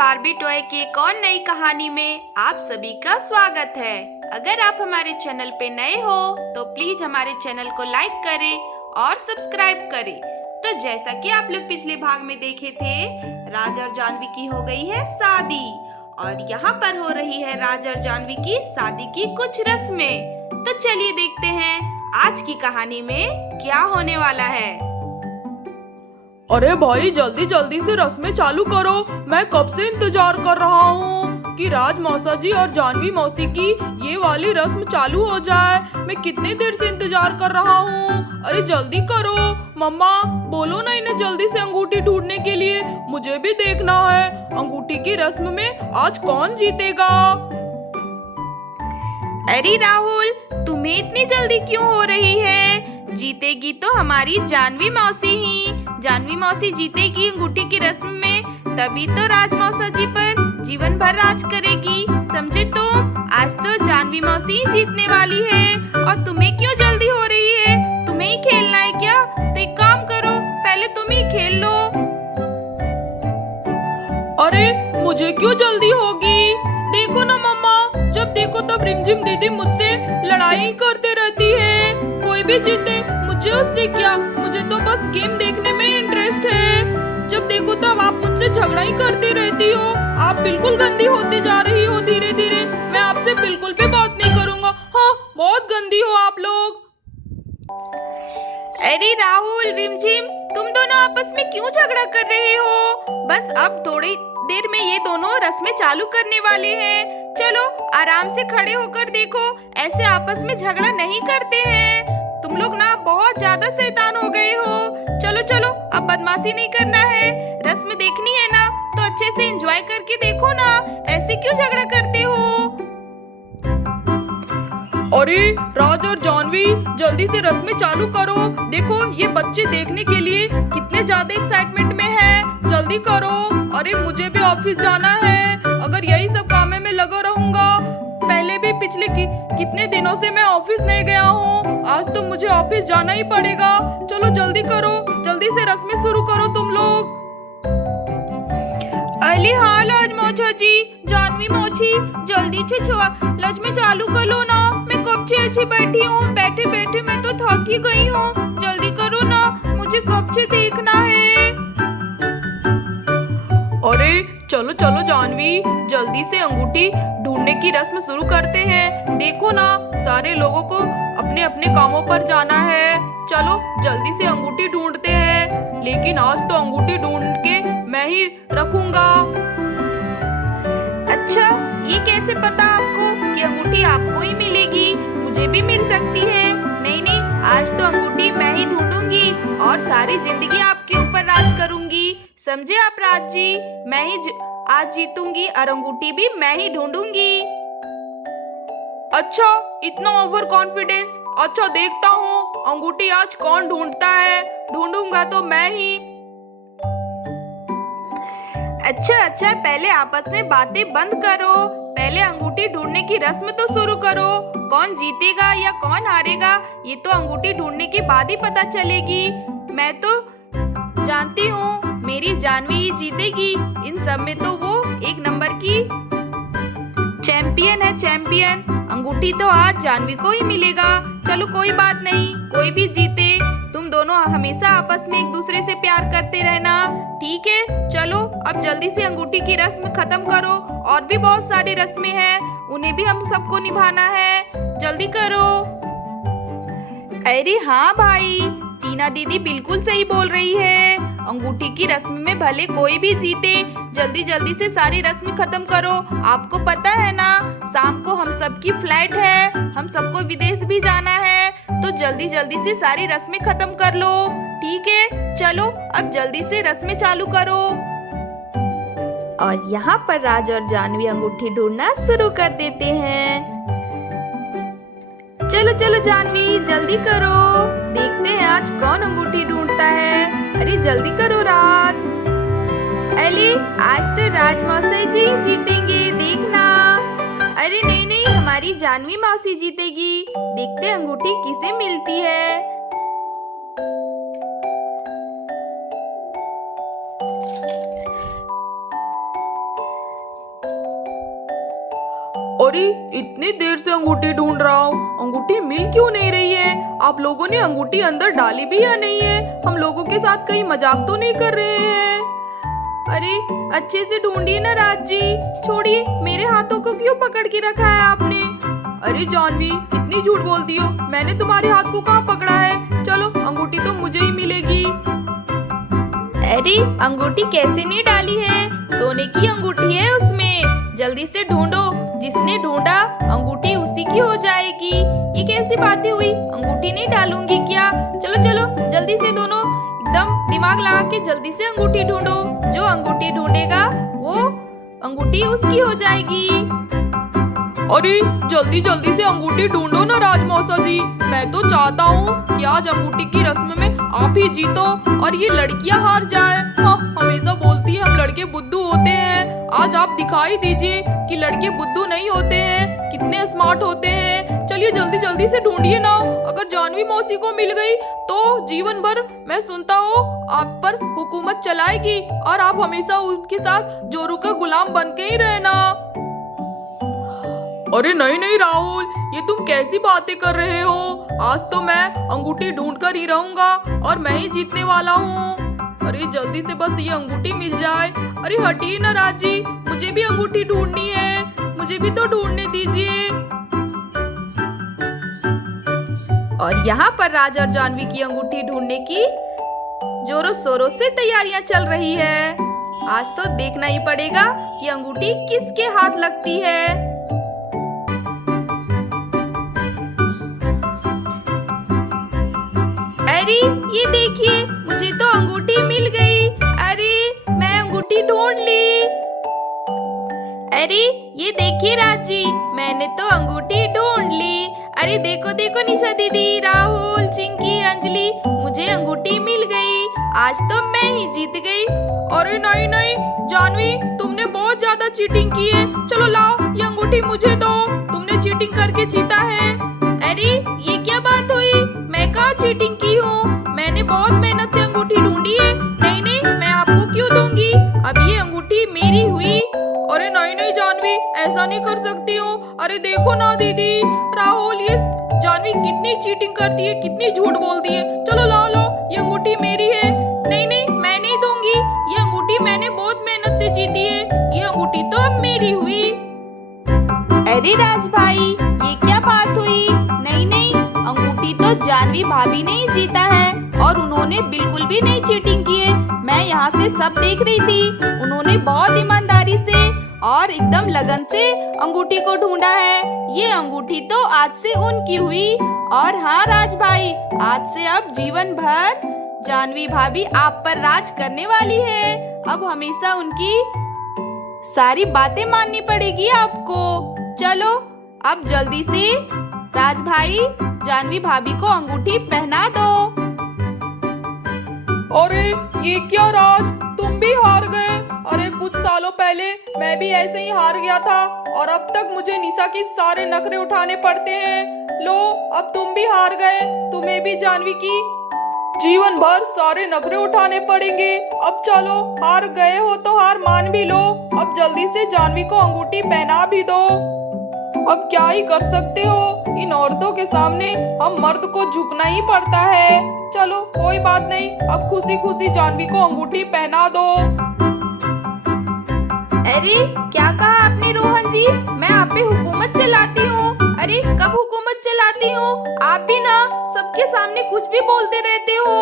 Barbie toy की एक और नई कहानी में आप सभी का स्वागत है। अगर आप हमारे चैनल पे नए हो तो प्लीज हमारे चैनल को लाइक करें और सब्सक्राइब करें। तो जैसा कि आप लोग पिछले भाग में देखे थे, राज और जानवी की हो गई है शादी और यहाँ पर हो रही है राज और जानवी की शादी की कुछ रस्में। तो चलिए देखते हैं आज की कहानी में क्या होने वाला है। अरे भाई जल्दी जल्दी से रस्में चालू करो। मैं कब से इंतजार कर रहा हूँ कि राज मौसा जी और जानवी मौसी की ये वाली रस्म चालू हो जाए। मैं कितने देर से इंतजार कर रहा हूँ। अरे जल्दी करो मम्मा, बोलो ना इन्हें जल्दी से अंगूठी ढूंढने के लिए। मुझे भी देखना है अंगूठी की रस्म में आज कौन जीतेगा। अरे राहुल, तुम्हें इतनी जल्दी क्यों हो रही है? जीतेगी तो हमारी जानवी मौसी ही। जानवी मौसी जीतेगी अंगूठी की रस्म में, तभी तो राज मौसा जी पर जीवन भर राज करेगी। समझे तुम? आज तो जानवी मौसी जीतने वाली है और तुम्हें क्यों जल्दी हो रही है? तुम्हें ही खेलना है क्या? तो एक काम करो, पहले तुम ही खेल लो। अरे मुझे क्यों जल्दी होगी? देखो ना मम्मा, जब देखो तब रिमझिम दीदी मुझसे लड़ाई करते रहती है। कोई भी जीते मुझे उससे क्या, मुझे तो बस गेम देखने में इंटरेस्ट है। जब देखो तब आप मुझसे झगड़ा ही करती रहती हो। आप बिल्कुल गंदी होते जा रही हो धीरे धीरे। मैं आपसे बिल्कुल भी बात नहीं करूँगा। हाँ, बहुत गंदी हो आप लोग। अरे राहुल, रिमझिम, तुम दोनों आपस में क्यों झगड़ा कर रहे हो? बस अब थोड़ी देर में ये दोनों रस्में चालू करने वाले हैं। चलो आराम से खड़े होकर देखो, ऐसे आपस में झगड़ा नहीं करते हैं। तुम लोग ना बहुत ज्यादा शैतान हो गए हो। चलो चलो, अब बदमाशी नहीं करना है। रस्म देखनी है ना तो अच्छे से एंजॉय करके देखो ना। ऐसे क्यों झगड़ा करते हो? अरे राज और जानवी, जल्दी से रस्में चालू करो। देखो ये बच्चे देखने के लिए कितने ज्यादा एक्साइटमेंट में हैं। जल्दी करो। अरे मुझे भी ऑफिस जाना है। अगर यही सब काम में मैं लगा रहूंगा, पहले भी पिछले कितने दिनों से मैं ऑफिस नहीं गया हूँ, आज तो मुझे ऑफिस जाना ही पड़ेगा। चलो जल्दी करो, जल्दी से रस्में शुरू करो तुम लोग। अरे हाँ राज मौसा जी, जानवी मौसी, जल्दी से रस्में चालू कर लो ना। मैं कब से ऐसे बैठी हूँ, बैठे बैठे मैं तो थक ही गई हूँ। जल्दी करो ना, मुझे कब से देखना है। अरे चलो चलो जानवी, जल्दी से अंगूठी ढूंढने की रस्म शुरू करते हैं। देखो ना, सारे लोगों को अपने अपने कामों पर जाना है। चलो जल्दी से अंगूठी ढूंढते हैं। लेकिन आज तो अंगूठी ढूंढ के मैं ही रखूंगा। अच्छा, ये कैसे पता आपको कि अंगूठी आपको ही मिलेगी? मुझे भी मिल सकती है। नहीं नहीं, आज तो अंगूठी मैं ही ढूंढूंगी और सारी जिंदगी आपके ऊपर राज करूंगी। समझे आप राज जी? मैं ही आज जीतूंगी और अंगूठी भी मैं ही ढूंढूंगी। अच्छा, इतना ओवर कॉन्फिडेंस। अच्छा देखता हूँ अंगूठी आज कौन ढूंढता है। ढूंढूंगा तो मैं ही। अच्छा, पहले आपस में बातें बंद करो। पहले अंगूठी ढूंढने की रस्म तो शुरू करो। कौन जीतेगा या कौन हारेगा ये तो अंगूठी ढूंढने के बाद ही पता चलेगी। मैं तो जानती हूँ मेरी जानवी ही जीतेगी। इन सब में तो वो एक नंबर की चैंपियन है, चैंपियन। अंगूठी तो आज जानवी को ही मिलेगा। चलो कोई बात नहीं, कोई भी जीते, तुम दोनों हमेशा आपस में एक दूसरे से प्यार करते रहना, ठीक है? चलो अब जल्दी से अंगूठी की रस्म खत्म करो। और भी बहुत सारी रस्में हैं, उन्हें भी हम सबको निभाना है। जल्दी करो। अरे हाँ भाई, टीना दीदी बिल्कुल सही बोल रही है। अंगूठी की रस्म में भले कोई भी जीते, जल्दी जल्दी से सारी रस्म खत्म करो। आपको पता है ना, शाम को हम सबकी फ्लाइट है, हम सबको विदेश भी जाना है। तो जल्दी जल्दी से सारी रस्में खत्म कर लो, ठीक है? चलो अब जल्दी से रस्में चालू करो। और यहाँ पर राज और जानवी अंगूठी ढूंढना शुरू कर देते हैं। चलो चलो जानवी, जल्दी करो, देखते हैं आज कौन अंगूठी ढूंढता है। अरे जल्दी करो राज। अरे आज तो राज मौसी जी जीतेंगे, देखना। अरे नहीं नहीं, हमारी जानवी मौसी जीतेगी। देखते हैं अंगूठी किसे मिलती है। इतनी देर से अंगूठी ढूंढ रहा हूँ, अंगूठी मिल क्यों नहीं रही है? आप लोगों ने अंगूठी अंदर डाली भी या नहीं है? हम लोगों के साथ कहीं मजाक तो नहीं कर रहे हैं? अरे अच्छे से ढूंढिए ना राज जी, छोड़िए, मेरे हाथों को क्यों पकड़ के रखा है आपने? अरे जानवी, कितनी झूठ बोलती हो, मैंने तुम्हारे हाथ को कहाँ पकड़ा है? चलो अंगूठी तो मुझे ही मिलेगी। अरे अंगूठी कैसे नहीं डाली है? सोने की अंगूठी है उसमें, जल्दी से ढूंढो, जिसने ढूंढा अंगूठी उसी की हो जाएगी। ये कैसी बातें हुई, अंगूठी नहीं डालूंगी क्या? चलो चलो जल्दी से दोनों एकदम दिमाग लगा के जल्दी से अंगूठी ढूंढो, जो अंगूठी ढूंढेगा वो अंगूठी उसकी हो जाएगी। अरे जल्दी जल्दी से अंगूठी ढूंढो ना राजमौसा जी, मैं तो चाहता हूँ कि आज अंगूठी की रस्म में आप ही जीतो और ये लड़कियां हार जाए। हाँ, हमेशा बोलती है हम लड़के बुद्धू होते हैं, आज आप दिखाई दीजिए कि लड़के बुद्धू नहीं होते हैं, कितने स्मार्ट होते हैं। चलिए जल्दी जल्दी से ढूंढिए ना, अगर जानवी मौसी को मिल गई तो जीवन भर मैं सुनता हूँ आप पर हुकूमत चलाएगी और आप हमेशा उनके साथ जोरू का गुलाम बन के ही रहना। अरे नहीं नहीं राहुल, ये तुम कैसी बातें कर रहे हो? आज तो मैं अंगूठी ढूंढ कर ही रहूंगा और मैं ही जीतने वाला हूँ। अरे जल्दी से बस ये अंगूठी मिल जाए। अरे हटिए ना राजी, मुझे भी अंगूठी ढूंढनी है, मुझे भी तो ढूंढने दीजिए। और यहाँ पर राज और जानवी की अंगूठी ढूंढने की जोरों शोरों से तैयारियां चल रही है। आज तो देखना ही पड़ेगा कि अंगूठी किसके हाथ लगती है। अरे ये देखिए, मुझे तो अंगूठी मिल गई। अरे मैं अंगूठी ढूंढ ली। अरे ये देखिए राजी, मैंने तो अंगूठी ढूंढ ली। अरे देखो देखो निशा दीदी, राहुल, चिंकी, अंजलि, मुझे अंगूठी मिल गई। आज तो मैं ही जीत गई। अरे नहीं नहीं जानवी, तुमने बहुत ज्यादा चीटिंग की है। चलो लाओ ये अंगूठी मुझे दो, तुमने चीटिंग करके जीता है। अरे ये क्या बात हुई, मैं कहाँ चीटिंग की हूँ? मैंने बहुत मेहनत से अंगूठी ढूंढी है। नहीं नहीं, मैं आपको क्यों दूंगी? अब ये अंगूठी मेरी हुई। अरे नहीं नहीं जानवी, ऐसा नहीं कर सकती हो। अरे देखो ना दीदी, राहुल, ये जानवी कितनी चीटिंग करती है, कितनी झूठ बोलती है। चलो लाओ लाओ, ये अंगूठी मेरी है। नहीं नहीं, मैं नहीं दूंगी, ये अंगूठी मैंने बहुत मेहनत से जीती है, ये अंगूठी तो अब मेरी हुई। अरे राज भाई, ये क्या बात हुई? नहीं नहीं, अंगूठी तो जानवी भाभी ने ही जीता है और उन्होंने बिल्कुल भी नहीं चीटिंग की है। मैं यहाँ से सब देख रही थी, उन्होंने बहुत ईमानदारी से और एकदम लगन से अंगूठी को ढूंढा है। ये अंगूठी तो आज से उनकी हुई। और हाँ राज भाई, आज से अब जीवन भर जानवी भाभी आप पर राज करने वाली है। अब हमेशा उनकी सारी बातें माननी पड़ेगी आपको। चलो अब जल्दी से राज भाई जानवी भाभी को अंगूठी पहना दो। अरे ये क्या राज, तुम भी हार गए? अरे कुछ सालों पहले मैं भी ऐसे ही हार गया था और अब तक मुझे निशा के सारे नखरे उठाने पड़ते हैं। लो अब तुम भी हार गए, तुम्हें भी जानवी की जीवन भर सारे नखरे उठाने पड़ेंगे। अब चलो, हार गए हो तो हार मान भी लो। अब जल्दी से जानवी को अंगूठी पहना भी दो। अब क्या ही कर सकते हो, इन औरतों के सामने हम मर्द को झुकना ही पड़ता है। चलो कोई बात नहीं, अब खुशी खुशी जानवी को अंगूठी पहना दो। अरे क्या कहा आपने रोहन जी? मैं आप पे हुकूमत चलाती हूँ? अरे कब हुकूमत चलाती हूँ? आप भी ना सबके सामने कुछ भी बोलते रहते हो।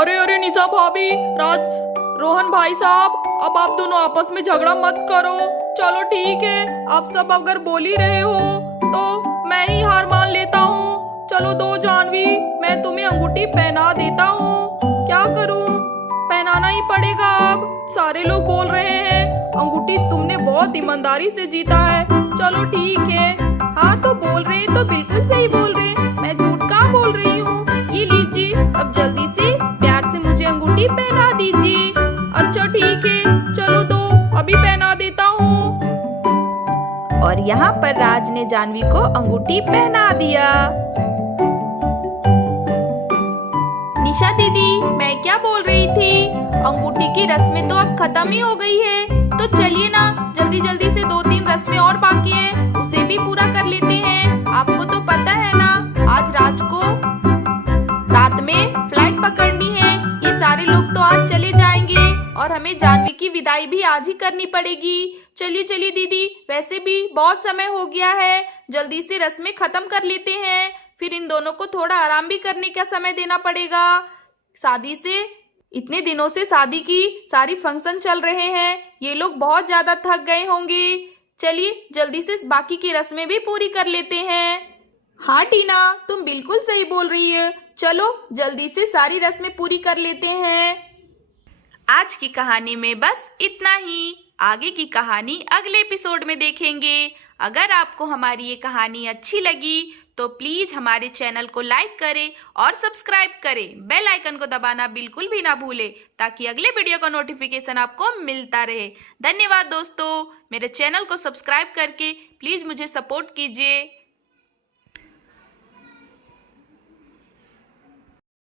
अरे अरे निशा भाभी, रोहन भाई साहब, अब आप दोनों आपस में झगड़ा मत करो। चलो ठीक है, आप सब अगर बोल ही रहे हो तो मैं ही हार मान लेता हूँ। चलो दो जानवी, मैं तुम्हें अंगूठी पहना देता हूँ। क्या करूँ, पहनाना ही पड़ेगा। अब सारे लोग बोल रहे हैं अंगूठी तुमने बहुत ईमानदारी से जीता है। चलो ठीक है। हाँ तो बोल रहे तो बिल्कुल सही बोल रहे, मैं झूठ कहाँ बोल रही हूँ। ये लीजिए, अब जल्दी से प्यार से मुझे अंगूठी पहना दीजिए। अच्छा ठीक है, चलो दो, अभी पहना देता हूँ। और यहाँ पर राज ने जानवी को अंगूठी पहना दिया। निशा दीदी, मैं क्या बोल रही थी, अंगूठी की रस्में तो अब खत्म ही हो गई है। तो चलिए ना, जल्दी जल्दी से 2-3 रस्में और बाकी हैं, उसे भी पूरा कर लेते हैं। आपको तो पता है ना, आज रात में फ्लाइट पकड़नी है। ये सारे लोग तो आज चले जाएंगे और हमें जानवी की विदाई भी आज ही करनी पड़ेगी। चलिए चलिए दीदी, वैसे भी बहुत समय हो गया है, जल्दी से रस्में खत्म कर लेते हैं, फिर इन दोनों को थोड़ा आराम भी करने का समय देना पड़ेगा। शादी से इतने दिनों से शादी की सारी फंक्शन चल रहे हैं, ये लोग बहुत ज्यादा थक गए होंगे। चलिए जल्दी से बाकी की रस्में भी पूरी कर लेते हैं। हाँ टीना, तुम बिल्कुल सही बोल रही है, चलो जल्दी से सारी रस्में पूरी कर लेते हैं। आज की कहानी में बस इतना ही। आगे की कहानी अगले एपिसोड में देखेंगे। अगर आपको हमारी ये कहानी अच्छी लगी तो प्लीज हमारे चैनल को लाइक करें और सब्सक्राइब करें। बेल आइकन को दबाना बिल्कुल भी ना भूलें ताकि अगले वीडियो का नोटिफिकेशन आपको मिलता रहे। धन्यवाद दोस्तों, मेरे चैनल को सब्सक्राइब करके प्लीज मुझे सपोर्ट कीजिए।